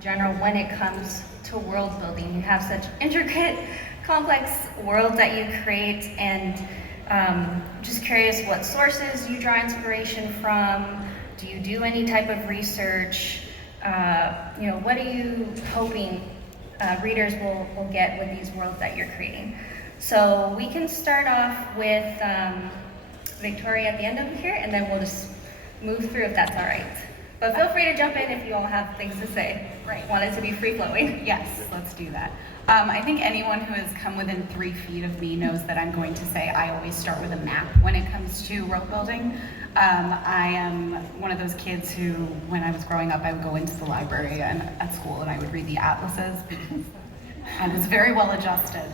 general, when it comes to world building, you have such intricate, complex worlds that you create, and just curious what sources you draw inspiration from. Do you do any type of research? What are you hoping readers will get with these worlds that you're creating? So we can start off with Victoria at the end over here, and then we'll just move through if that's all right. But feel free to jump in if you all have things to say. Right. Want it to be free-flowing. Yes, let's do that. I think anyone who has come within 3 feet of me knows that I'm going to say I always start with a map when it comes to world building. I am one of those kids who, when I was growing up, I would go into the library and at school and I would read the atlases because I was very well adjusted.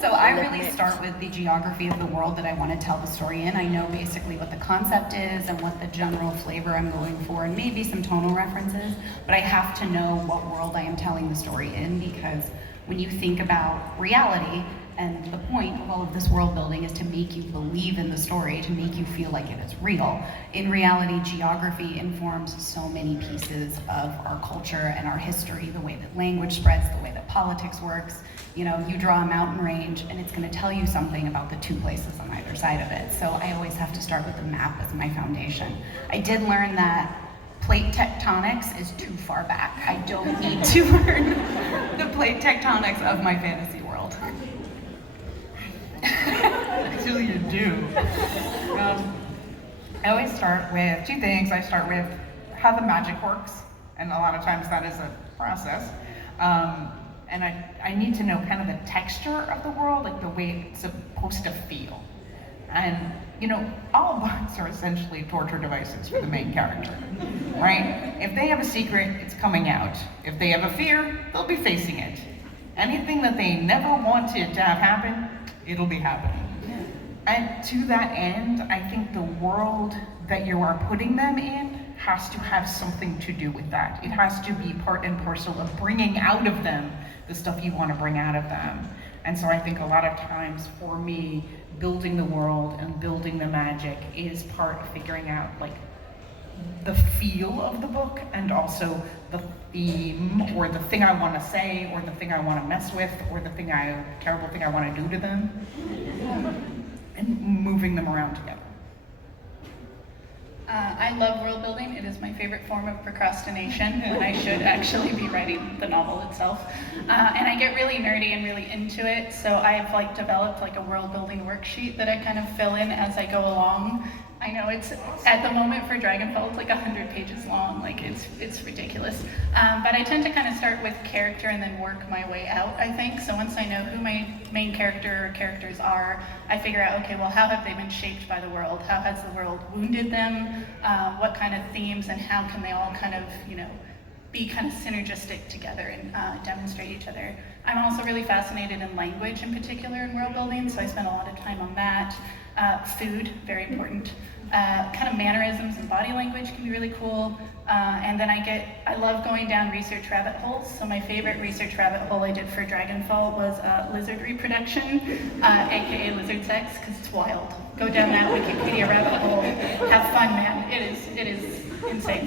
So I really start with the geography of the world that I want to tell the story in. I know basically what the concept is and what the general flavor I'm going for, and maybe some tonal references, but I have to know what world I am telling the story in, because when you think about reality, and the point of all of this world building is to make you believe in the story, to make you feel like it is real. In reality, geography informs so many pieces of our culture and our history, the way that language spreads, the way that politics works. You draw a mountain range and it's going to tell you something about the 2 places on either side of it. So I always have to start with the map as my foundation. I did learn that plate tectonics is too far back. I don't need to learn the plate tectonics of my fantasy world. Actually, you do. I always start with 2 things. I start with how the magic works, and a lot of times that is a process. And I need to know kind of the texture of the world, like the way it's supposed to feel. And, all books are essentially torture devices for the main character, right? If they have a secret, it's coming out. If they have a fear, they'll be facing it. Anything that they never wanted to have happen, it'll be happening. And to that end, I think the world that you are putting them in has to have something to do with that. It has to be part and parcel of bringing out of them the stuff you want to bring out of them. And so I think a lot of times for me, building the world and building the magic is part of figuring out the feel of the book, and also the theme, or the thing I want to say, or the thing I want to mess with, or the terrible thing I want to do to them, and moving them around together. I love world building. It is my favorite form of procrastination, and I should actually be writing the novel itself. And I get really nerdy and really into it, so I've developed a world building worksheet that I kind of fill in as I go along. I know it's, at the moment for Dragonfall, it's 100 pages long, it's ridiculous. But I tend to kind of start with character and then work my way out, I think. So once I know who my main character or characters are, I figure out, okay, well, how have they been shaped by the world? How has the world wounded them? What kind of themes, and how can they all kind of, be kind of synergistic together and demonstrate each other. I'm also really fascinated in language in particular in world building, so I spend a lot of time on that. Food, very important. Kind of mannerisms and body language can be really cool. And then I love going down research rabbit holes. So my favorite research rabbit hole I did for Dragonfall was lizard reproduction, aka lizard sex, because it's wild. Go down that Wikipedia rabbit hole, have fun, man. It is insane.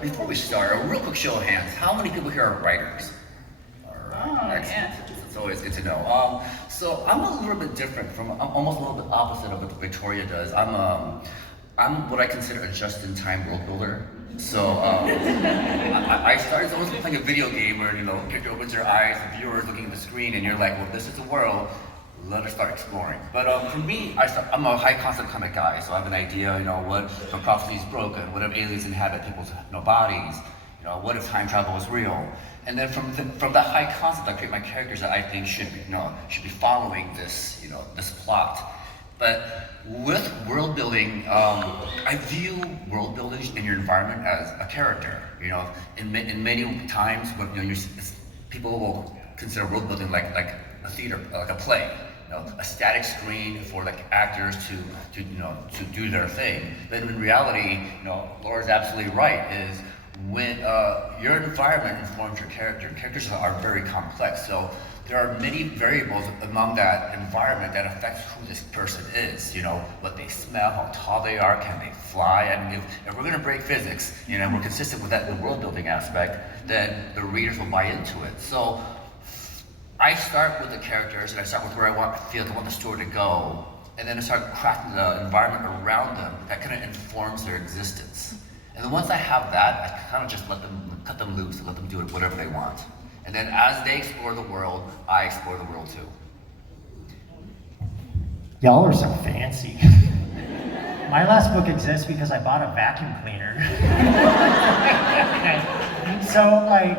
Before we start, a real quick show of hands. How many people here are writers? Yeah. It's always good to know. So I'm a little bit different I'm almost a little bit opposite of what Victoria does. I'm what I consider a just-in-time world builder. So I started almost playing a video game where character opens your eyes, the viewer is looking at the screen, and you're like, well, this is the world. Let us start exploring. But for me, I'm a high concept kind of guy, so I have an idea, what if prophecy is broken, what if aliens inhabit people's bodies, what if time travel is real? And then from that high concept, I create my characters that I think should be following this, this plot. But with world building, I view world building in your environment as a character. In many times when people will consider world building like a theater, like a play. A static screen for actors to do their thing. But in reality, Laura's absolutely right. Is when your environment informs your character. Characters are very complex. So there are many variables among that environment that affects who this person is. You know, what they smell, how tall they are, can they fly? And if we're going to break physics, you know, we're consistent with that in the world building aspect, then the readers will buy into it. So I start with the characters, and I start with where I want the story to go, and then I start crafting the environment around them that kind of informs their existence. And then once I have that, I kind of just cut them loose and let them do whatever they want. And then as they explore the world, I explore the world too. Y'all are so fancy. My last book exists because I bought a vacuum cleaner. So like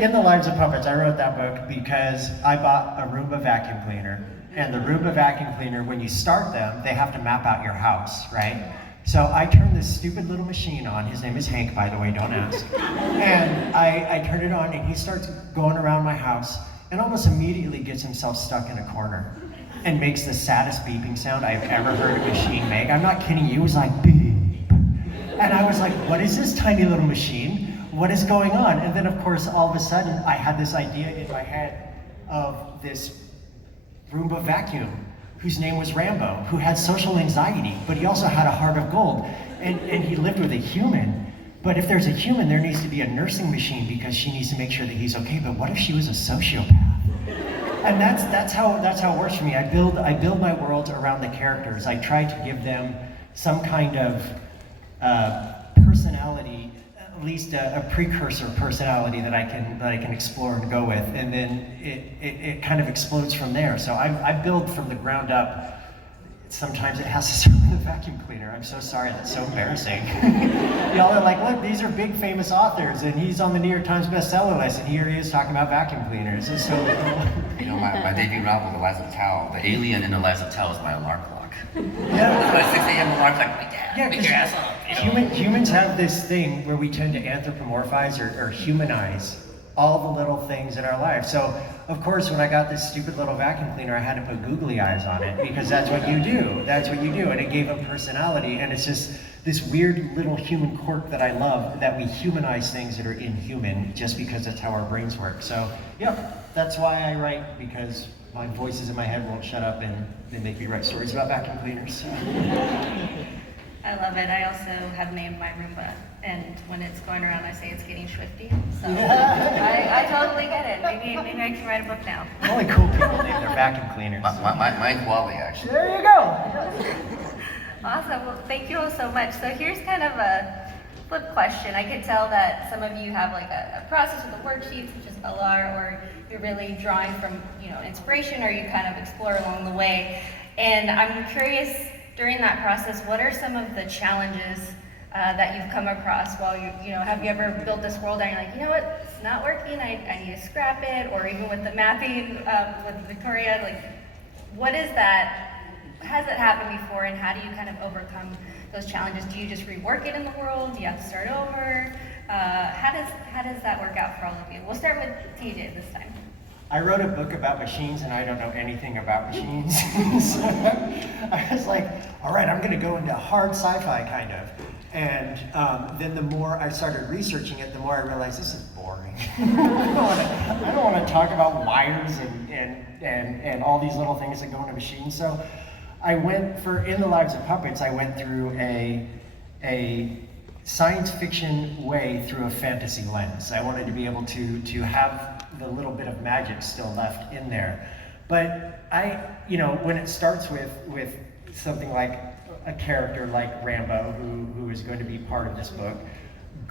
in the Lives of Puppets, I wrote that book because I bought a Roomba vacuum cleaner. And the Roomba vacuum cleaner, when you start them, they have to map out your house, right? So I turned this stupid little machine on. His name is Hank, by the way, don't ask. And I turn it on, and he starts going around my house, and almost immediately gets himself stuck in a corner and makes the saddest beeping sound I've ever heard a machine make. I'm not kidding you, it was like beep. And I was like, what is this tiny little machine? What is going on? And then of course, all of a sudden, I had this idea in my head of this Roomba vacuum, whose name was Rambo, who had social anxiety, but he also had a heart of gold. And he lived with a human. But if there's a human, there needs to be a nursing machine because she needs to make sure that he's okay. But what if she was a sociopath? And that's how it works for me. I build my worlds around the characters. I try to give them some kind of personality, at least a precursor personality that I can explore and go with, and then it kind of explodes from there. So I build from the ground up. Sometimes it has to start with a vacuum cleaner. I'm so sorry, that's so embarrassing. Y'all are like, look, these are big famous authors, and he's on the New York Times bestseller list, and here he is talking about vacuum cleaners. It's so You know, my debut novel, The Lives of Tao, the alien in The Lives of Tao is my alarm clock. yeah. My 6 a.m. alarm clock, make your ass up. You know? Humans have this thing where we tend to anthropomorphize or humanize all the little things in our life. So, of course, when I got this stupid little vacuum cleaner, I had to put googly eyes on it because that's what you do. That's what you do. And it gave him personality. And it's just this weird little human quirk that I love, that we humanize things that are inhuman just because that's how our brains work. So, yep, that's why I write, because my voices in my head won't shut up and they make me write stories about vacuum cleaners. I love it. I also have named my Roomba, and when it's going around, I say it's getting swifty. So I totally get it. Maybe I can write a book now. Only cool people name their vacuum cleaners. Mine's Wally, actually. There you go. Awesome. Well, thank you all so much. So here's kind of a flip question. I could tell that some of you have like a process with the worksheets, which is LR, or you're really drawing from inspiration, or you kind of explore along the way. And I'm curious, during that process, what are some of the challenges that you've come across while have you ever built this world and you're like, you know what, it's not working, I need to scrap it, or even with the mapping with Victoria, like, what is that, has it happened before, and how do you kind of overcome those challenges? Do you just rework it in the world? Do you have to start over? How does that work out for all of you? We'll start with TJ this time. I wrote a book about machines and I don't know anything about machines. So I was like, all right, I'm gonna go into hard sci-fi kind of. And then the more I started researching it, the more I realized this is boring. I don't wanna talk about wires and all these little things that go into machines. So I went in The Lives of Puppets, I went through a science fiction way through a fantasy lens. I wanted to be able to have the little bit of magic still left in there. But when it starts with something like a character like Rambo, who is going to be part of this book,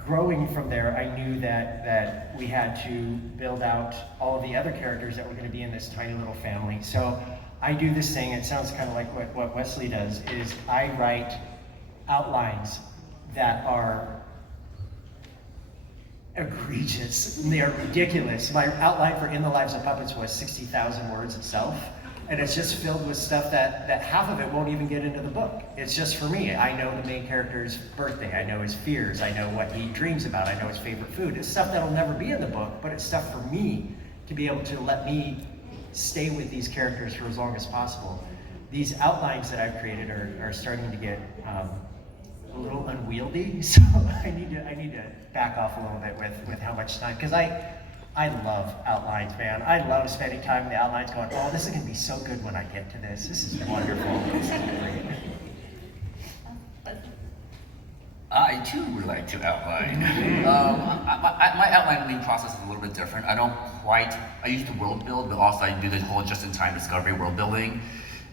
growing from there, I knew that we had to build out all of the other characters that were going to be in this tiny little family. So I do this thing, it sounds kind of like what Wesley does, is I write outlines that are egregious, and they are ridiculous. My outline for In the Lives of Puppets was 60,000 words itself, and it's just filled with stuff that half of it won't even get into the book. It's just for me. I know the main character's birthday, I know his fears, I know what he dreams about, I know his favorite food. It's stuff that'll never be in the book, but it's stuff for me to be able to let me stay with these characters for as long as possible. These outlines that I've created are starting to get a little unwieldy, so I need to back off a little bit with how much time, because I I love outlines, man. I love spending time in the outlines going, oh, this is gonna be so good when I get to this. This is wonderful. This is great. I too would like to outline. My outlining process is a little bit different. I used to world build, but also I do the whole just-in-time discovery world building.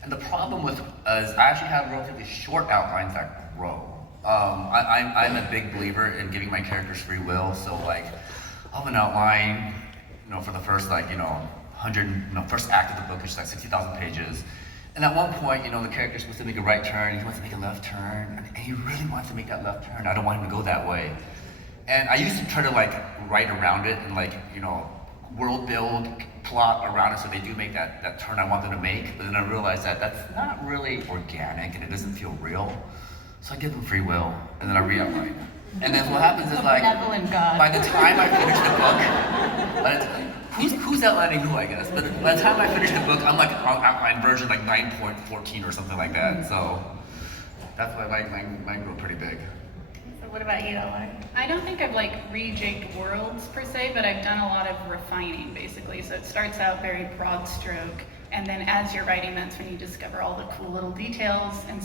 And the problem with is I actually have relatively short outlines that grow. I'm a big believer in giving my characters free will, so like, I'll have an outline, for the first first act of the book, which is like 60,000 pages. And at one point, the character's supposed to make a right turn, he wants to make a left turn, and he really wants to make that left turn. I don't want him to go that way. And I used to try to write around it and world build, plot around it so they do make that turn I want them to make. But then I realized that that's not really organic and it doesn't feel real. So I give them free will and then I re-outline. And then what happens is Benevolent God. by the time I finish the book, who's outlining who, I guess. But by the time I finish the book, I'm on outline version 9.14 or something like that. So that's why mine grew pretty big. So what about you, Ella? I don't think I've rejigged worlds per se, but I've done a lot of refining basically. So it starts out very broad stroke, and then as you're writing, that's when you discover all the cool little details. And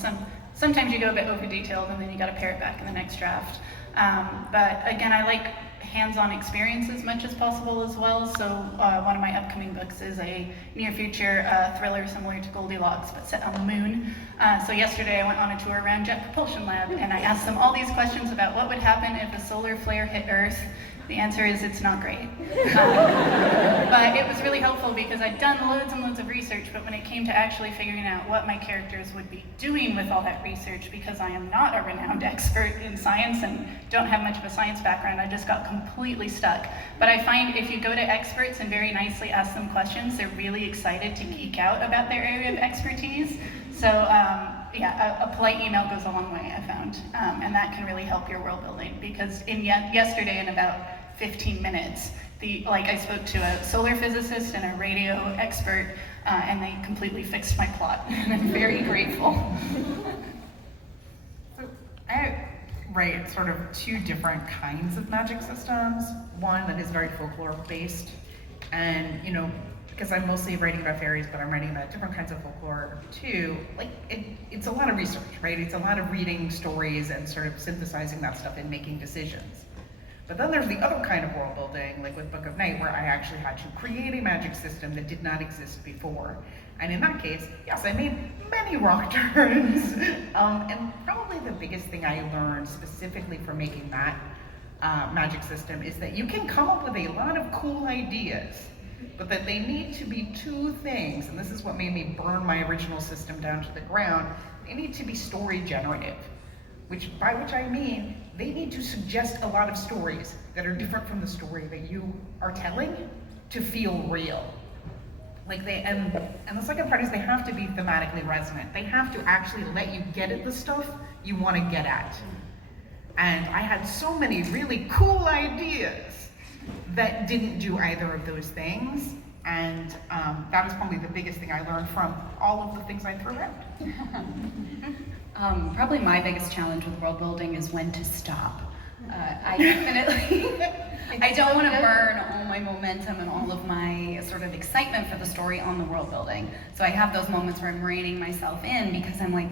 sometimes you go a bit over detailed, and then you got to pare it back in the next draft. But again, I like hands-on experience as much as possible as well. So one of my upcoming books is a near future thriller similar to Goldilocks, but set on the moon. So yesterday I went on a tour around Jet Propulsion Lab, and I asked them all these questions about what would happen if a solar flare hit Earth. The answer is it's not great. But it was really helpful because I'd done loads and loads of research, but when it came to actually figuring out what my characters would be doing with all that research, because I am not a renowned expert in science and don't have much of a science background, I just got completely stuck. But I find if you go to experts and very nicely ask them questions, they're really excited to geek out about their area of expertise. So yeah, a polite email goes a long way, I found, and that can really help your world building, because yesterday in about 15 minutes, I spoke to a solar physicist and a radio expert, and they completely fixed my plot, and I'm very grateful. So I write sort of two different kinds of magic systems. One that is very folklore based, and because I'm mostly writing about fairies, but I'm writing about different kinds of folklore too. It's a lot of research, right? It's a lot of reading stories and sort of synthesizing that stuff and making decisions. But then there's the other kind of world building, like with Book of Night, where I actually had to create a magic system that did not exist before. And in that case, yes, I made many wrong turns. And probably the biggest thing I learned specifically for making that magic system is that you can come up with a lot of cool ideas, but that they need to be two things, and this is what made me burn my original system down to the ground. They need to be story generative, by which I mean they need to suggest a lot of stories that are different from the story that you are telling to feel real. And the second part is they have to be thematically resonant. They have to actually let you get at the stuff you want to get at. And I had so many really cool ideas that didn't do either of those things, and that is probably the biggest thing I learned from all of the things I threw out. Probably my biggest challenge with world building is when to stop. I definitely, I don't want to burn all my momentum and all of my sort of excitement for the story on the world building. So I have those moments where I'm reining myself in because I'm like,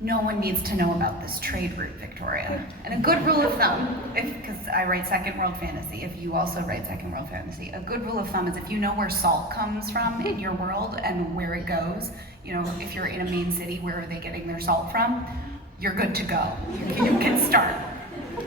no one needs to know about this trade route, Victoria. And a good rule of thumb, because I write second world fantasy, if you also write second world fantasy, a good rule of thumb is if you know where salt comes from in your world and where it goes, if you're in a main city, where are they getting their salt from? You're good to go. You can start.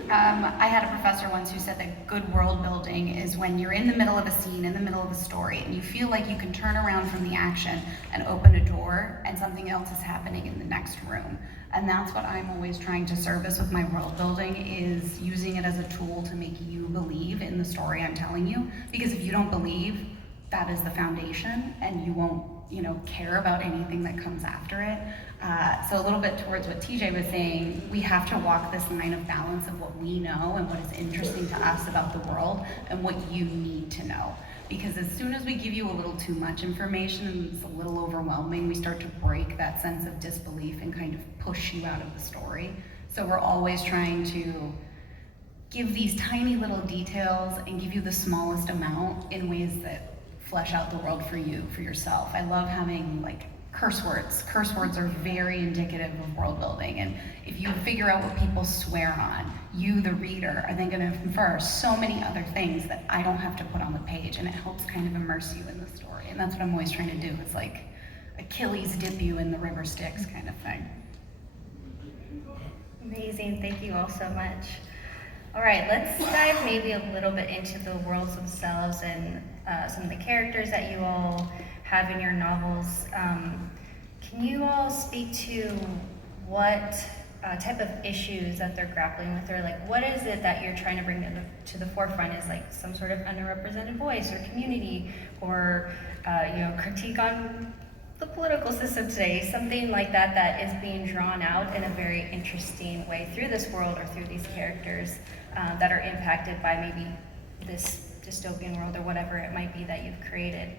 I had a professor once who said that good world building is when you're in the middle of a scene, in the middle of a story, and you feel like you can turn around from the action and open a door and something else is happening in the next room. And that's what I'm always trying to service with my world building, is using it as a tool to make you believe in the story I'm telling you. Because if you don't believe, that is the foundation, and you won't care about anything that comes after it. So a little bit towards what TJ was saying, we have to walk this line of balance of what we know and what is interesting to us about the world and what you need to know. Because as soon as we give you a little too much information and it's a little overwhelming, we start to break that sense of disbelief and kind of push you out of the story. So we're always trying to give these tiny little details and give you the smallest amount in ways that flesh out the world for you, for yourself. I love having like curse words. Curse words are very indicative of world building, and if you figure out what people swear on, you, the reader, are then gonna infer so many other things that I don't have to put on the page, and it helps kind of immerse you in the story. And that's what I'm always trying to do. It's like Achilles dip you in the river Styx kind of thing. Amazing, thank you all so much. All right, let's dive maybe a little bit into the worlds themselves and some of the characters that you all have in your novels. Can you all speak to what type of issues that they're grappling with, or like what is it that you're trying to bring to the forefront? Is like some sort of underrepresented voice or community, or critique on the political system today, something like that that is being drawn out in a very interesting way through this world or through these characters that are impacted by maybe this dystopian world or whatever it might be that you've created.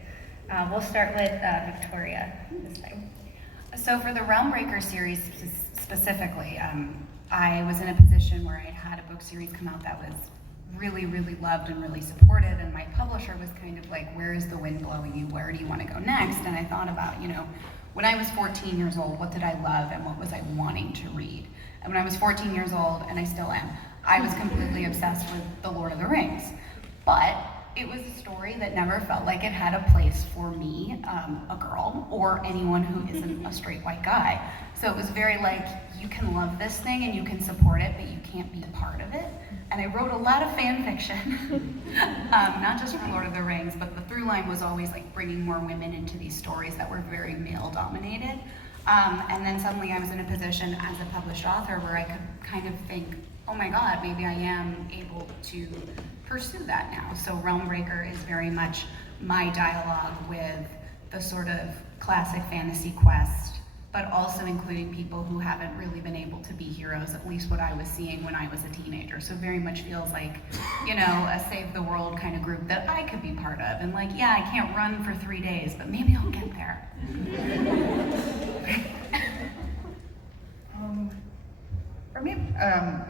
We'll start with Victoria this time. So for the Realmbreaker series specifically, I was in a position where I had a book series come out that was really, really loved and really supported, and my publisher was kind of like, where is the wind blowing you? Where do you want to go next? And I thought about, when I was 14 years old, what did I love and what was I wanting to read? And when I was 14 years old, and I still am, I was completely obsessed with The Lord of the Rings. But it was a story that never felt like it had a place for me, a girl, or anyone who isn't a straight white guy. So it was very like, you can love this thing and you can support it, but you can't be a part of it. And I wrote a lot of fan fiction, not just for Lord of the Rings, but the through line was always like bringing more women into these stories that were very male dominated. And then suddenly I was in a position as a published author where I could kind of think, oh my God, maybe I am able to pursue that now. So Realmbreaker is very much my dialogue with the sort of classic fantasy quest, but also including people who haven't really been able to be heroes, at least what I was seeing when I was a teenager. So very much feels like, a save the world kind of group that I could be part of. And like, yeah, I can't run for 3 days, but maybe I'll get there. For me,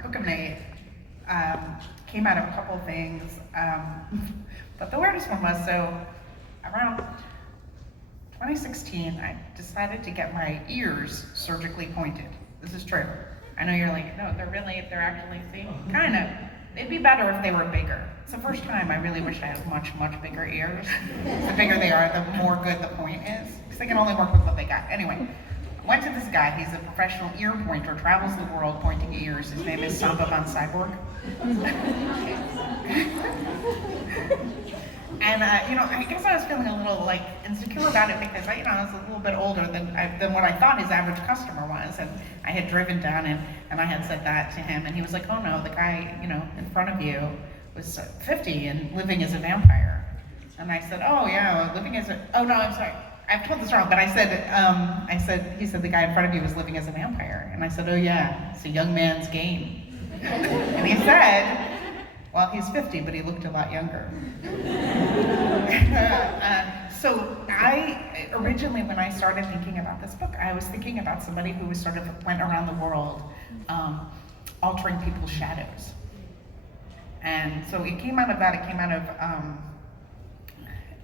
Hook 'em Nate came out of a couple things, but the weirdest one was, so around 2016, I decided to get my ears surgically pointed. This is true. I know you're like, no, they're actually, see, kind of. It'd be better if they were bigger. It's the first time I really wish I had much, much bigger ears. The bigger they are, the more good the point is, because they can only work with what they got. Anyway, went to this guy. He's a professional ear pointer, travels the world pointing ears. His name is Samba Van Cyborg. And I guess I was feeling a little like insecure about it because I was a little bit older than what I thought his average customer was, and I had driven down and I had said that to him, and he was like, "Oh no, the guy in front of you was 50 and living as a vampire." And I said, "Oh yeah, living as a oh no, I'm sorry, I've told this wrong, but I said he said the guy in front of you was living as a vampire," and I said, "Oh yeah, it's a young man's game." And he said, well, he's 50, but he looked a lot younger. So I, originally when I started thinking about this book, I was thinking about somebody who was sort of went around the world altering people's shadows. And so it came out of that, it came out of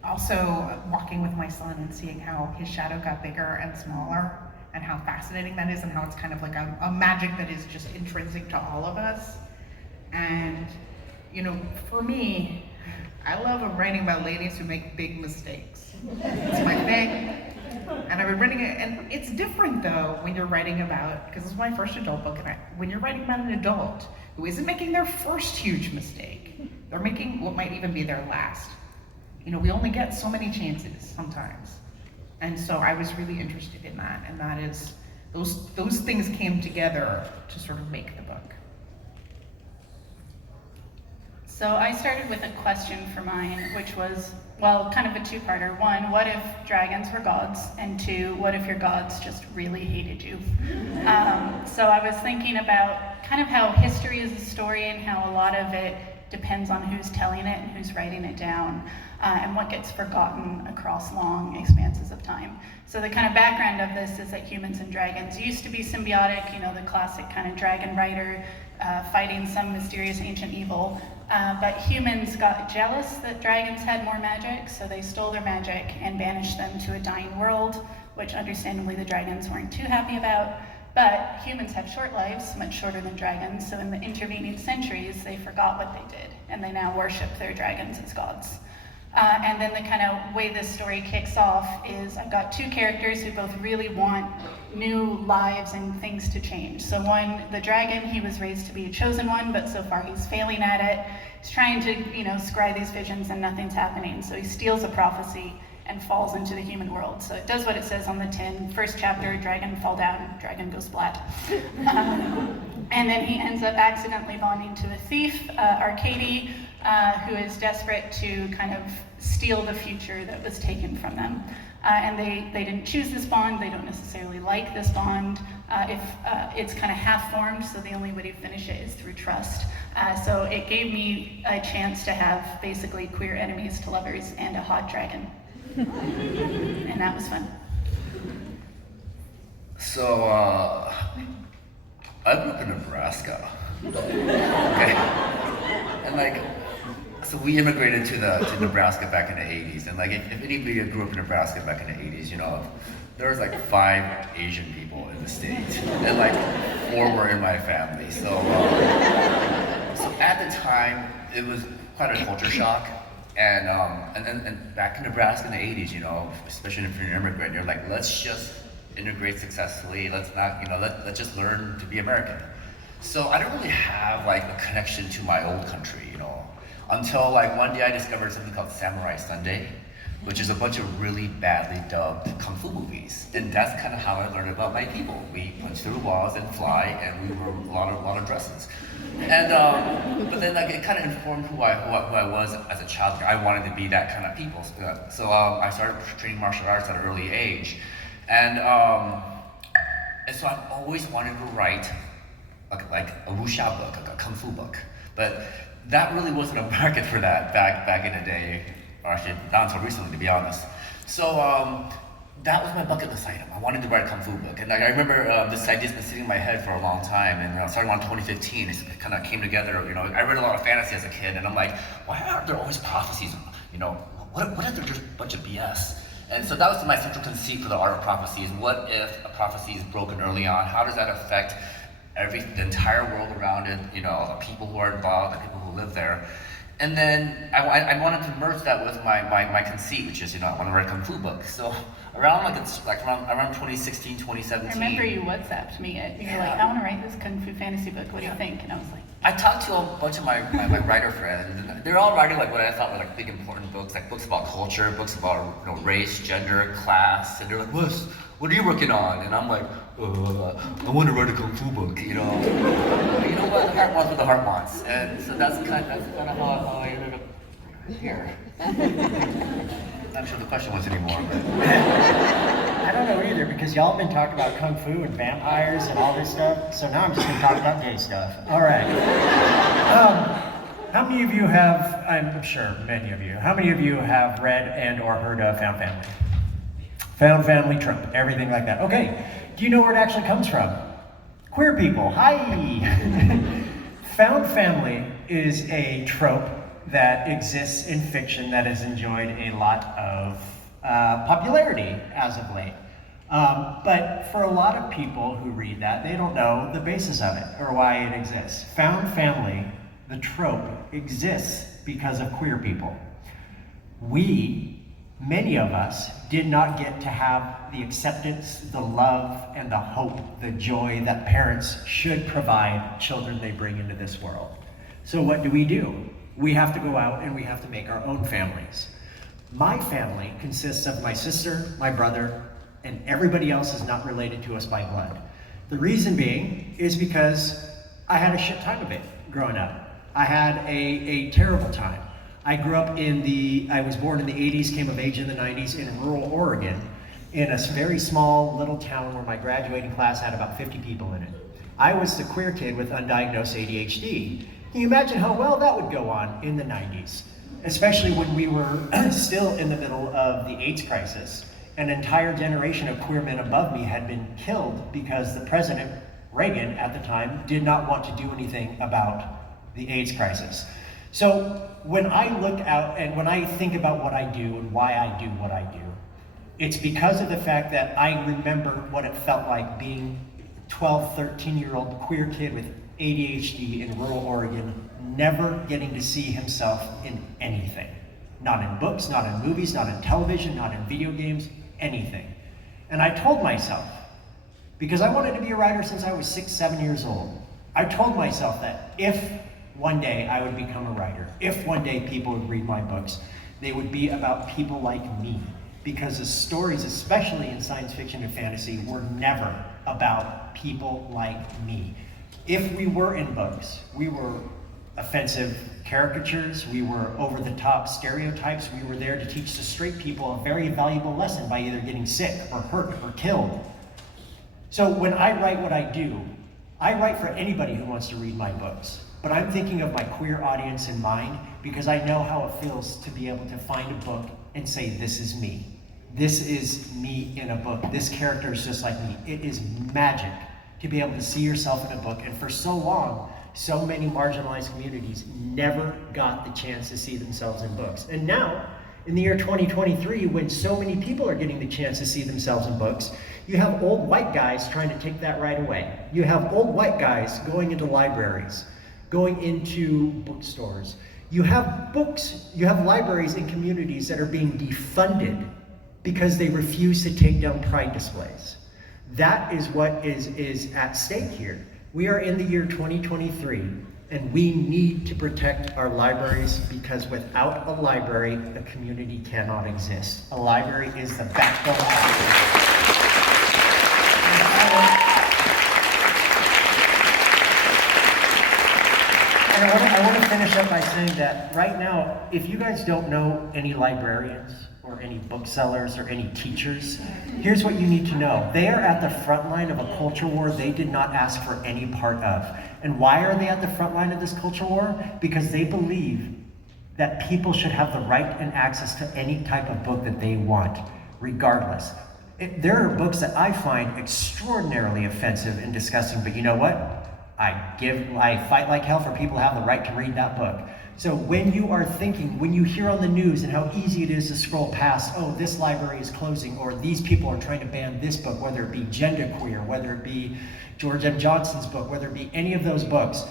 also walking with my son and seeing how his shadow got bigger and smaller, and how fascinating that is, and how it's kind of like a magic that is just intrinsic to all of us. And for me, I love writing about ladies who make big mistakes. It's my thing. And I've been writing it, and it's different though when you're writing about, because this is my first adult book, and when you're writing about an adult who isn't making their first huge mistake, they're making what might even be their last. We only get so many chances sometimes. And so I was really interested in that, and that is, those things came together to sort of make the book. So I started with a question for mine, which was, well, kind of a two-parter. One, what if dragons were gods? And two, what if your gods just really hated you? So I was thinking about kind of how history is a story and how a lot of it depends on who's telling it and who's writing it down, and what gets forgotten across long expanses of time. So the kind of background of this is that humans and dragons used to be symbiotic, you know, the classic kind of dragon rider fighting some mysterious ancient evil. But humans got jealous that dragons had more magic, so they stole their magic and banished them to a dying world, which understandably the dragons weren't too happy about. But humans have short lives, much shorter than dragons, so in the intervening centuries, they forgot what they did, and they now worship their dragons as gods. And then the kind of way this story kicks off is I've got two characters who both really want new lives and things to change. So one, the dragon, he was raised to be a chosen one, but so far he's failing at it. He's trying to, you know, scry these visions and nothing's happening. So he steals a prophecy and falls into the human world. So it does what it says on the tin. First chapter, dragon fall down, dragon goes splat. And then he ends up accidentally bonding to a thief, Arcady, who is desperate to kind of steal the future that was taken from them. And they didn't choose this bond, they don't necessarily like this bond. It's kind of half-formed, so the only way to finish it is through trust. So it gave me a chance to have basically queer enemies to lovers and a hot dragon. And that was fun. So, I grew up in Nebraska. Okay. And like, so we immigrated to Nebraska back in the 80s. And like, if anybody grew up in Nebraska back in the 80s, you know, there was like 5 Asian people in the state. And like 4 were in my family. So, so at the time, it was quite a culture shock. And back in Nebraska in the 80s, you know, especially if you're an immigrant, you're like, let's just integrate successfully. Let's not, you know, let's just learn to be American. So I don't really have like a connection to my old country, you know, until like one day I discovered something called Samurai Sunday, which is a bunch of really badly dubbed kung fu movies. And that's kind of how I learned about my people. We punch through walls and fly, and we wore a lot of dresses. And but then like it kind of informed who I was as a child. I wanted to be that kind of people. So I started training martial arts at an early age, and so I've always wanted to write like a wuxia book, like a kung fu book. But that really wasn't a market for that back in the day, or actually not until recently, to be honest. So that was my bucket list item. I wanted to write a kung fu book, and like, I remember this idea's been sitting in my head for a long time. And starting around 2015, it kind of came together. You know, I read a lot of fantasy as a kid, and I'm like, why aren't there always prophecies? You know, what if they're just a bunch of BS? And so that was my central conceit for the art of prophecies. What if a prophecy is broken early on? How does that affect the entire world around it? You know, the people who are involved, the people who live there. And then I wanted to merge that with my conceit, which is, you know, I want to write a kung fu book. So around around 2016, 2017. I remember you WhatsApped me it. You were like, I want to write this kung fu fantasy book. What do you think? And I was like, I talked to a bunch of my writer friends, and they're all writing like what I thought were like big important books, like books about culture, books about, you know, race, gender, class, and they're like, what are you working on? And I'm like, I want to write a kung fu book, you know. You know what? The heart wants what the heart wants, and so that's kind of how I ended up here. Not sure the question was anymore. But. I don't know either, because y'all been talking about kung fu and vampires and all this stuff, so now I'm just gonna talk about gay stuff. All right. How many of you have, I'm sure many of you, how many of you have read and or heard of Found Family? Found Family trope, everything like that. Okay, do you know where it actually comes from? Queer people, hi! Found Family is a trope that exists in fiction that has enjoyed a lot of popularity as of late. But for a lot of people who read that, they don't know the basis of it or why it exists. Found Family, the trope, exists because of queer people. Many of us, did not get to have the acceptance, the love, and the hope, the joy that parents should provide children they bring into this world. So what do? We have to go out and we have to make our own families. My family consists of my sister, my brother, and everybody else is not related to us by blood. The reason being is because I had a shit time of it growing up. I had a terrible time. I grew up I was born in the 80s, came of age in the 90s in rural Oregon, in a very small little town where my graduating class had about 50 people in it. I was the queer kid with undiagnosed ADHD. Can you imagine how well that would go on in the 90s? Especially when we were still in the middle of the AIDS crisis. An entire generation of queer men above me had been killed because the president, Reagan, at the time, did not want to do anything about the AIDS crisis. So when I look out and when I think about what I do and why I do what I do, it's because of the fact that I remember what it felt like being a 12, 13-year-old queer kid with ADHD in rural Oregon, never getting to see himself in anything. Not in books, not in movies, not in television, not in video games, anything. And I told myself, because I wanted to be a writer since I was 6, 7 years old, I told myself that if one day I would become a writer, if one day people would read my books, they would be about people like me. Because the stories, especially in science fiction and fantasy, were never about people like me. If we were in books, we were offensive caricatures, we were over-the-top stereotypes, we were there to teach the straight people a very valuable lesson by either getting sick or hurt or killed. So when I write what I do, I write for anybody who wants to read my books. But I'm thinking of my queer audience in mind because I know how it feels to be able to find a book and say, this is me. This is me in a book. This character is just like me. It is magic to be able to see yourself in a book. And for so long, so many marginalized communities never got the chance to see themselves in books. And now, in the year 2023, when so many people are getting the chance to see themselves in books, you have old white guys trying to take that right away. You have old white guys going into libraries, going into bookstores. You have books, you have libraries in communities that are being defunded because they refuse to take down pride displays. That is what is at stake here. We are in the year 2023, and we need to protect our libraries because without a library, a community cannot exist. A library is the backbone of the And I want to finish up by saying that right now, if you guys don't know any librarians or any booksellers or any teachers, here's what you need to know. They are at the front line of a culture war they did not ask for any part of. And why are they at the front line of this culture war? Because they believe that people should have the right and access to any type of book that they want, regardless. There are books that I find extraordinarily offensive and disgusting, but you know what? I fight like hell for people to have the right to read that book. So when you are thinking, when you hear on the news and how easy it is to scroll past, oh, this library is closing, or these people are trying to ban this book, whether it be genderqueer, whether it be George M. Johnson's book, whether it be any of those books,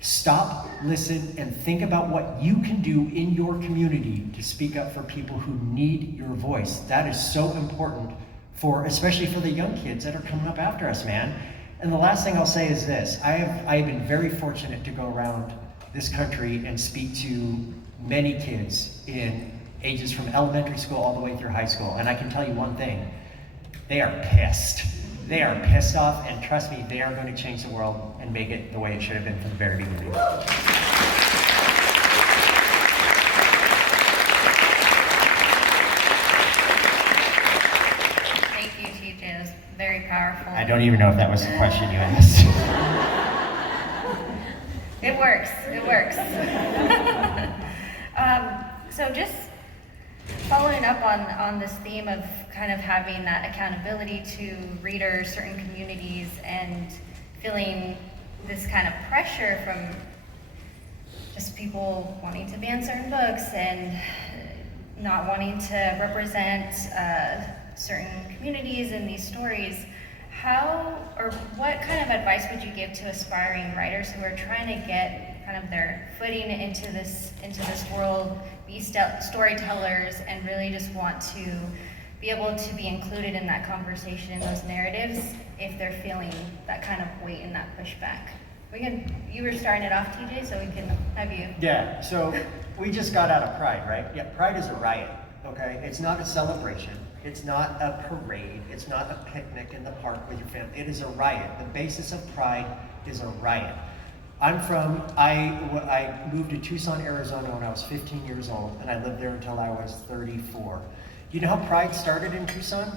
stop, listen, and think about what you can do in your community to speak up for people who need your voice. That is so important especially for the young kids that are coming up after us, man. And the last thing I'll say is this. I have been very fortunate to go around this country and speak to many kids in ages from elementary school all the way through high school. And I can tell you one thing, they are pissed. They are pissed off, and trust me, they are going to change the world and make it the way it should have been from the very beginning. Thank you, TJ. It was very powerful. I don't even know if that was the question you asked. It works. It works. So just following up on this theme of kind of having that accountability to readers, certain communities, and feeling this kind of pressure from just people wanting to ban certain books and not wanting to represent certain communities in these stories, how or what kind of advice would you give to aspiring writers who are trying to get kind of their footing into this world, be storytellers, and really just want to be able to be included in that conversation, in those narratives, if they're feeling that kind of weight and that pushback? You were starting it off, TJ, so we can have you. Yeah, so we just got out of Pride, right? Yeah, Pride is a riot, okay? It's not a celebration. It's not a parade. It's not a picnic in the park with your family. It is a riot. The basis of Pride is a riot. I moved to Tucson, Arizona when I was 15 years old, and I lived there until I was 34. You know how Pride started in Tucson?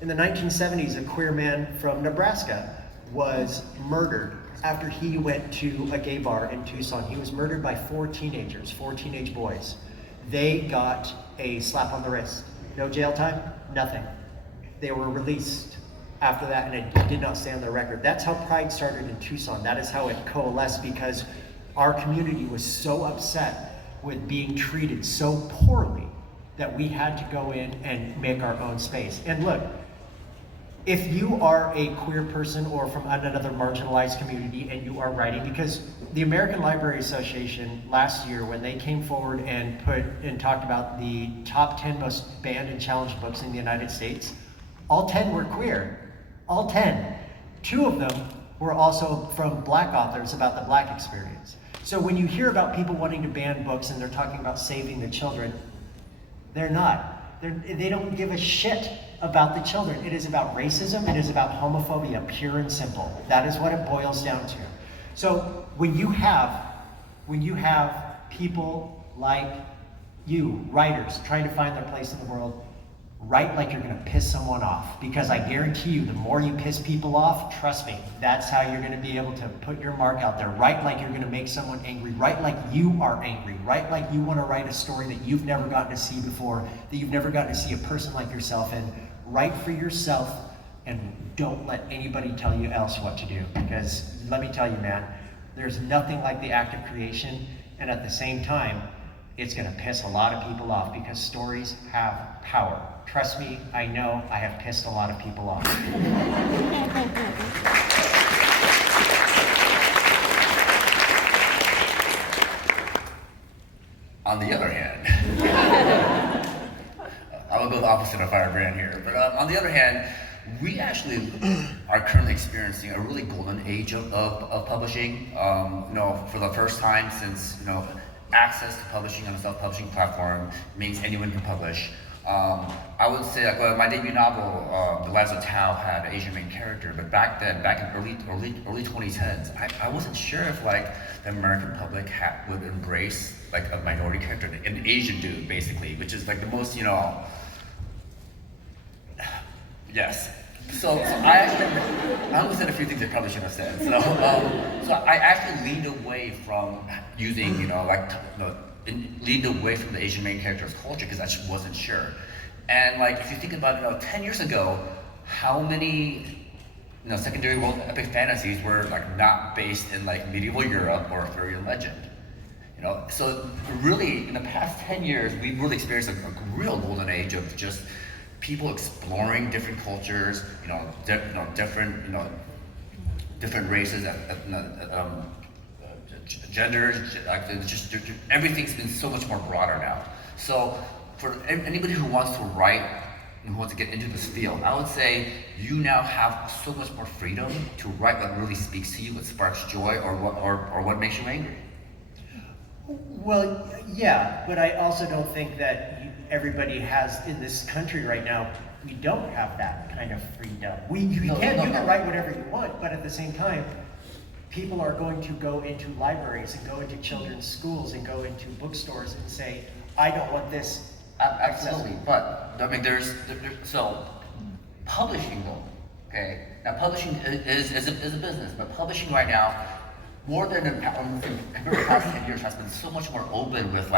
In the 1970s, a queer man from Nebraska was murdered after he went to a gay bar in Tucson. He was murdered by 4 teenagers, 4 teenage boys. They got a slap on the wrist. No jail time, nothing. They were released after that, and it did not stay on their record. That's how Pride started in Tucson. That is how it coalesced, because our community was so upset with being treated so poorly that we had to go in and make our own space. And look, if you are a queer person or from another marginalized community and you are writing, because the American Library Association last year, when they came forward and talked about the top 10 most banned and challenged books in the United States, all 10 were queer. All 10. 2 of them were also from Black authors about the Black experience. So when you hear about people wanting to ban books and they're talking about saving the children, they're not. They don't give a shit about the children. It is about racism. It is about homophobia, pure and simple. That is what it boils down to. So when you have people like you, writers, trying to find their place in the world, write like you're gonna piss someone off, because I guarantee you, the more you piss people off, trust me, that's how you're gonna be able to put your mark out there. Write like you're gonna make someone angry. Write like you are angry. Write like you wanna write a story that you've never gotten to see before, that you've never gotten to see a person like yourself in. Write for yourself, and don't let anybody tell you else what to do, because let me tell you, man, there's nothing like the act of creation, and at the same time, it's gonna piss a lot of people off, because stories have power. Trust me, I know I have pissed a lot of people off. On the other hand, I will go the opposite of Firebrand here, but on the other hand, we actually are currently experiencing a really golden age of publishing. For the first time since, access to publishing on a self-publishing platform means anyone can publish. I would say, my debut novel, The Lives of Tao, had an Asian main character, but back then, back in early 2010s, I wasn't sure if the American public would embrace a minority character, an Asian dude, basically, which is the most, yes. So I only said a few things I probably shouldn't have said. So I actually leaned away from using, leaned away from the Asian main character's culture, because I just wasn't sure. And if you think about it, 10 years ago, how many secondary world epic fantasies were not based in medieval Europe or Arthurian legend? So really, in the past 10 years, we've really experienced a real golden age of just people exploring different cultures, different races, genders, just everything's been so much more broader now. So for anybody who wants to write and who wants to get into this field, I would say you now have so much more freedom to write what really speaks to you, what sparks joy, or what makes you angry. Well, yeah, but I also don't think that everybody has in this country right now. We don't have that kind of freedom. You can write whatever you want, but at the same time, people are going to go into libraries and go into children's schools and go into bookstores and say, I don't want this. Absolutely, but so publishing though, okay? Now publishing is a business, but publishing right now, more than compared to the past 10 years, has been so much more open with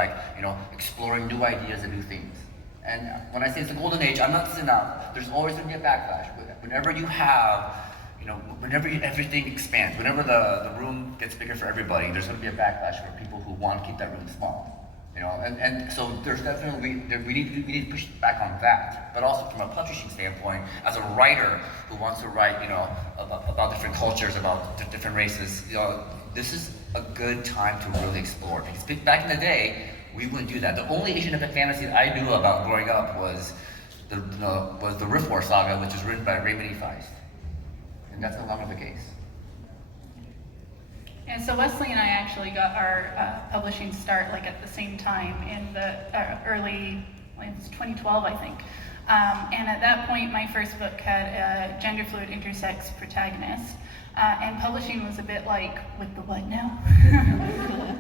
exploring new ideas and new things. And when I say it's a golden age, I'm not saying that there's always going to be a backlash. Whenever you have, whenever everything expands, whenever the room gets bigger for everybody, there's going to be a backlash for people who want to keep that room small. And so there's definitely, we need to push back on that. But also from a publishing standpoint, as a writer who wants to write, about different cultures, about different races, this is a good time to really explore. Because back in the day, we wouldn't do that. The only Asian epic fantasy that I knew about growing up was the Rift War saga, which was written by Raymond E. Feist. And that's no longer the case. And so Wesley and I actually got our publishing start at the same time in the early, it was 2012, I think. And at that point, my first book had a gender fluid intersex protagonist. And publishing was a bit with the what now?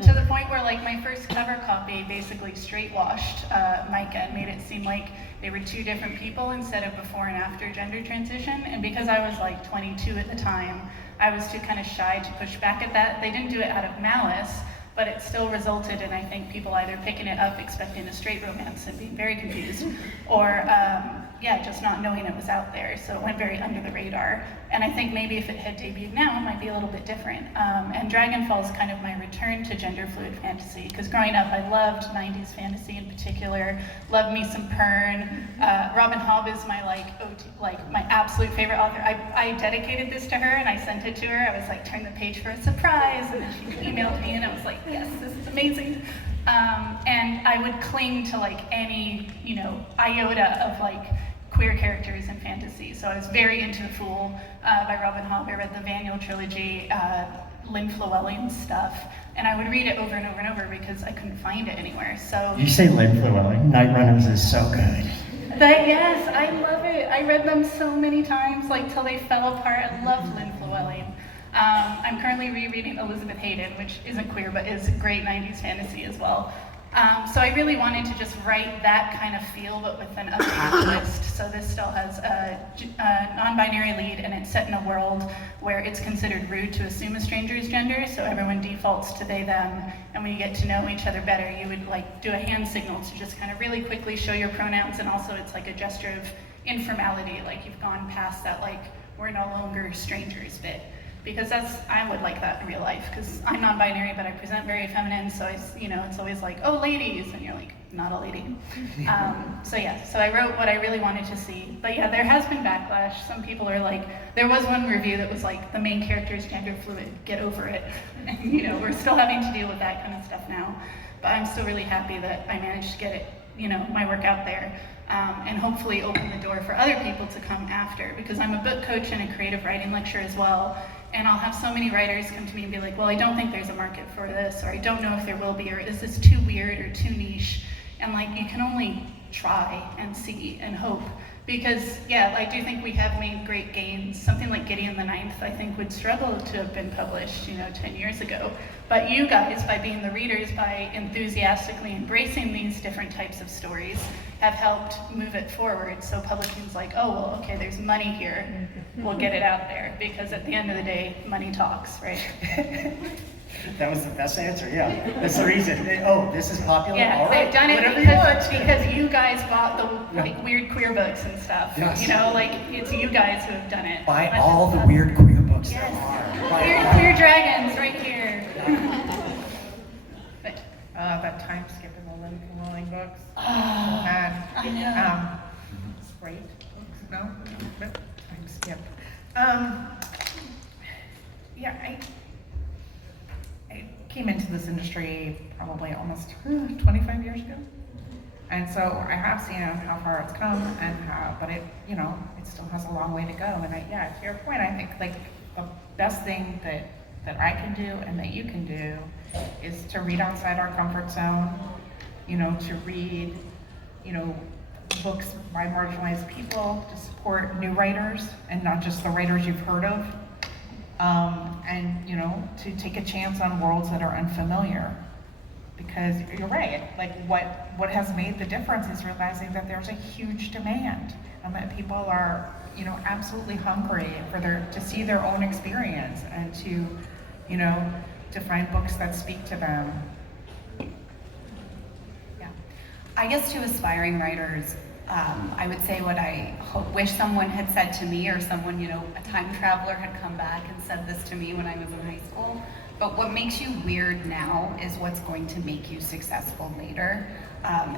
To the point where my first cover copy basically straight washed Micah and made it seem like they were 2 different people instead of before and after gender transition. And because I was 22 at the time, I was too kind of shy to push back at that. They didn't do it out of malice, but it still resulted in, I think, people either picking it up expecting a straight romance and being very confused, or yeah, just not knowing it was out there, so it went very under the radar. And I think maybe if it had debuted now, it might be a little bit different. And Dragonfall is kind of my return to gender fluid fantasy, because growing up I loved 90s fantasy in particular, loved me some Pern. Robin Hobb is my my absolute favorite author. I dedicated this to her and I sent it to her. I was like, turn the page for a surprise, and then she emailed me and I was like, yes, this is amazing. And I would cling to like any, iota of like queer characters in fantasy. So I was very into The Fool by Robin Hobb. I read the Vaniel trilogy, Lynn Llewellyn stuff, and I would read it over and over and over because I couldn't find it anywhere. So You say Lynn Llewellyn. Night Runners is so good. yes, I love it. I read them so many times, like till they fell apart. I love Lynn Llewellyn. I'm currently rereading Elizabeth Hayden, which isn't queer, but is great 90s fantasy as well. So I really wanted to just write that kind of feel, but with an updated twist. So this still has a non-binary lead, and it's set in a world where it's considered rude to assume a stranger's gender, so everyone defaults to they, them, and when you get to know each other better, you would like do a hand signal to just kind of really quickly show your pronouns, and also it's like a gesture of informality, like you've gone past that like we're no longer strangers bit. Because I would like that in real life, because I'm non-binary, but I present very feminine, so it's always like, oh, ladies, and you're like, not a lady. So I wrote what I really wanted to see. But yeah, there has been backlash. Some people are like, there was one review that was like, the main character is gender fluid, get over it. And we're still having to deal with that kind of stuff now. But I'm still really happy that I managed to get it, my work out there. And hopefully open the door for other people to come after, because I'm a book coach and a creative writing lecturer as well, and I'll have so many writers come to me and be like, well, I don't think there's a market for this, or I don't know if there will be, or is this too weird or too niche? And like, you can only try and see and hope, because yeah, I do think we have made great gains. Something like Gideon the Ninth, I think, would struggle to have been published 10 years ago. But you guys, by being the readers, by enthusiastically embracing these different types of stories, have helped move it forward. So publishing's like, oh, well, okay, there's money here, we'll get it out there. Because at the end of the day, money talks, right? That was the best answer, yeah. That's the reason. Oh, this is popular? Yeah, All right. they've done it because you guys bought the like, weird queer books and stuff. Yes. It's you guys who have done it. Buy all the weird queer books Yes. there are. Queer dragons right here. But, That time skip in the Lynn Llewellyn books. I know. Sprite books, no? Time skip. Yeah, I came into this industry probably almost 25 years ago. And so I have seen how far it's come but it still has a long way to go. And to your point, I think like the best thing that I can do and that you can do is to read outside our comfort zone, to read, books by marginalized people, to support new writers and not just the writers you've heard of. And to take a chance on worlds that are unfamiliar, because you're right, like what has made the difference is realizing that there's a huge demand and that people are absolutely hungry to see their own experience and to find books that speak to them. Yeah. I guess to aspiring writers, I would say what I wish someone had said to me, or someone, a time traveler had come back and said this to me when I was in high school. But what makes you weird now is what's going to make you successful later.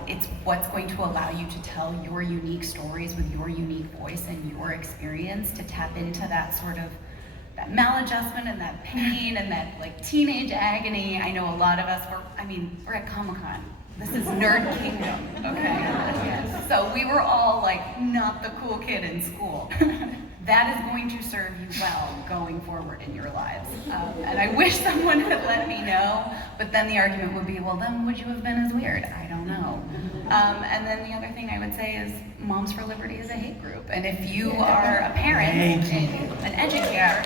It's what's going to allow you to tell your unique stories with your unique voice and your experience, to tap into that sort of that maladjustment and that pain and that like teenage agony. I know a lot of us we're at Comic-Con. This is nerd kingdom, okay? So we were all like not the cool kid in school. That is going to serve you well going forward in your lives. And I wish someone had let me know, but then the argument would be, well, then would you have been as weird? I don't know. And then the other thing I would say is Moms for Liberty is a hate group. And if you are a parent and an educator,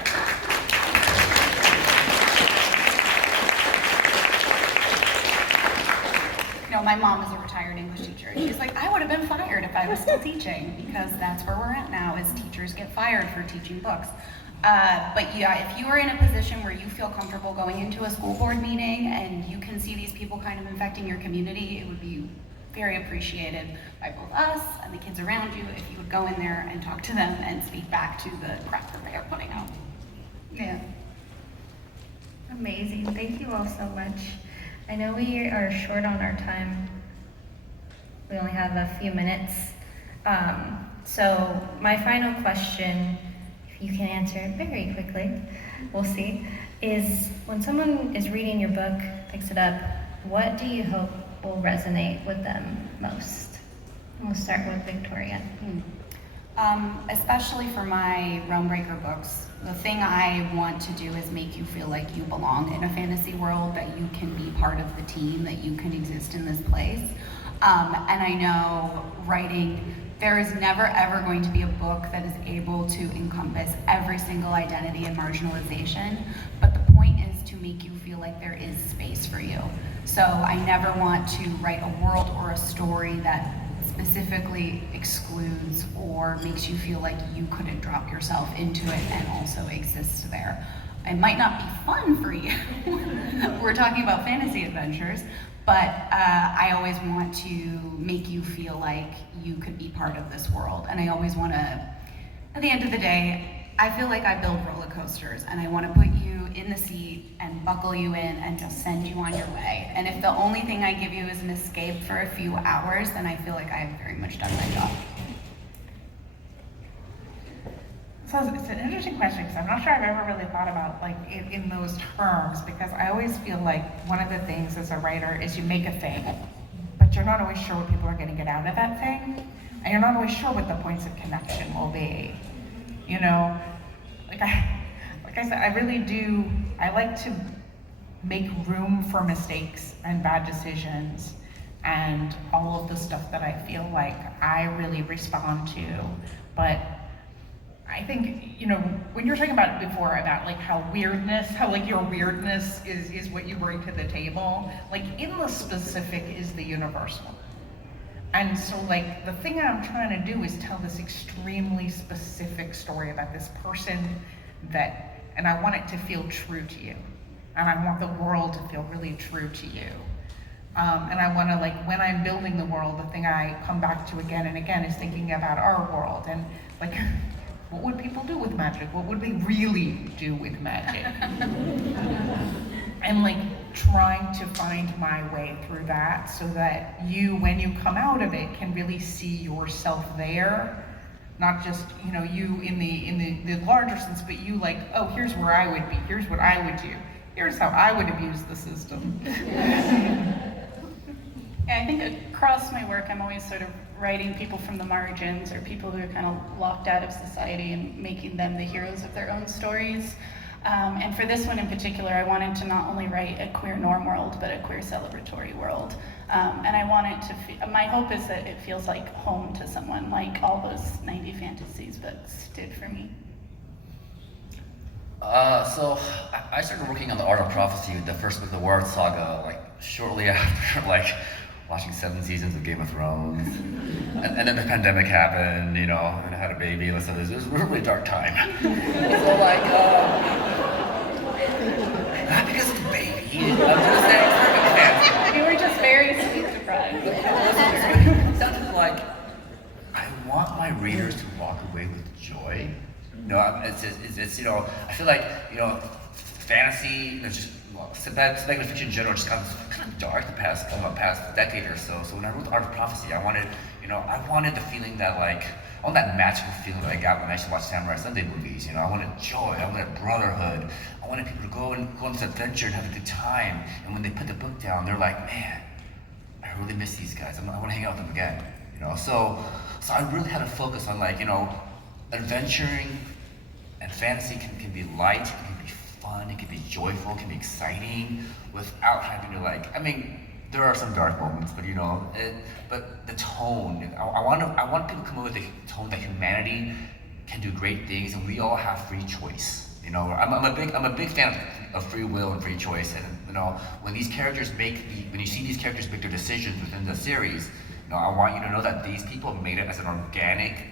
my mom is a retired English teacher. And she's like, I would have been fired if I was still teaching, because that's where we're at now, is teachers get fired for teaching books. But yeah, if you are in a position where you feel comfortable going into a school board meeting and you can see these people kind of infecting your community, it would be very appreciated by both us and the kids around you if you would go in there and talk to them and speak back to the crap that they are putting out. Yeah. Amazing. Thank you all so much. I know we are short on our time. We only have a few minutes. So my final question, if you can answer it very quickly, we'll see, is when someone is reading your book, picks it up, what do you hope will resonate with them most? We'll start with Victoria. Especially for my Realm Breaker books, the thing I want to do is make you feel like you belong in a fantasy world, that you can be part of the team, that you can exist in this place. And I know writing, there is never ever going to be a book that is able to encompass every single identity and marginalization, but the point is to make you feel like there is space for you. So I never want to write a world or a story that specifically excludes or makes you feel like you couldn't drop yourself into it and also exist there. It might not be fun for you. We're talking about fantasy adventures, but I always want to make you feel like you could be part of this world. And I always want to, at the end of the day, I feel like I build roller coasters and I want to put you in the seat and buckle you in and just send you on your way. And if the only thing I give you is an escape for a few hours, then I feel like I have very much done my job. So it's an interesting question because I'm not sure I've ever really thought about like in those terms, because I always feel like one of the things as a writer is you make a thing, but you're not always sure what people are going to get out of that thing, and you're not always sure what the points of connection will be. You know, like I said, I really do. I like to make room for mistakes and bad decisions and all of the stuff that I feel like I really respond to, but I think, you know, when you're talking about it before about like how like your weirdness is what you bring to the table, like in the specific is the universal. And so like the thing I'm trying to do is tell this extremely specific story about this person and I want it to feel true to you. And I want the world to feel really true to you. And I want to, like, when I'm building the world, the thing I come back to again and again is thinking about our world and like, what would people do with magic? What would they really do with magic? And like trying to find my way through that so that you, when you come out of it, can really see yourself there. Not just, you know, you in the larger sense, but you like, oh, here's where I would be, here's what I would do, here's how I would abuse the system. Yeah, I think across my work, I'm always sort of writing people from the margins or people who are kind of locked out of society and making them the heroes of their own stories. And for this one in particular, I wanted to not only write a queer norm world, but a queer celebratory world. And I want it to, my hope is that it feels like home to someone, like all those 90 Fantasies books did for me. So I started working on the Art of Prophecy, the first book, the War Saga, like shortly after like watching 7 seasons of Game of Thrones, and then the pandemic happened, you know, and I had a baby, and so it was a really dark time. So like, not because of the baby, I'm just saying circumstances. You were just very sleep deprived. It sounded like I want my readers to walk away with joy. You know, it's you know, I feel like, you know, fantasy, you know, just speculative fiction in general just got kind of dark the past decade or so. So when I wrote the Art of Prophecy, I wanted the feeling that like, I want that magical feeling that I got when I used to watch Samurai Sunday movies. You know, I wanted joy, I wanted brotherhood, I wanted people to go on this adventure and have a good time. And when they put the book down, they're like, man, I really miss these guys. I want to hang out with them again. You know, so I really had to focus on like, you know, adventuring and fantasy can be light, it can be fun, it can be joyful, it can be exciting, without having to like, I mean, there are some dark moments, but you know, but the tone, I want people to come up with a tone that humanity can do great things and we all have free choice. You know, I'm a big fan of free will and free choice, and you know, when you see these characters make their decisions within the series, you know, I want you to know that these people made it as an organic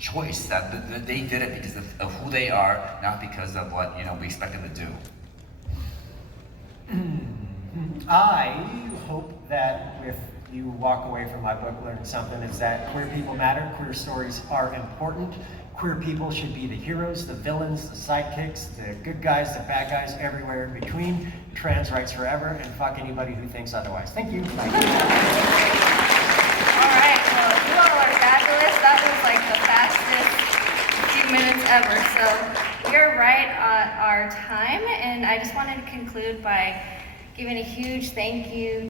choice, that they did it because of who they are, not because of what we expect them to do. I hope that if you walk away from my book learning something, is that queer people matter, queer stories are important, queer people should be the heroes, the villains, the sidekicks, the good guys, the bad guys, everywhere in between, trans rights forever, and fuck anybody who thinks otherwise. Thank you. Bye. All right, well, you all are fabulous. That was like the fastest few minutes ever. So you're right on our time, and I just wanted to conclude by giving a huge thank you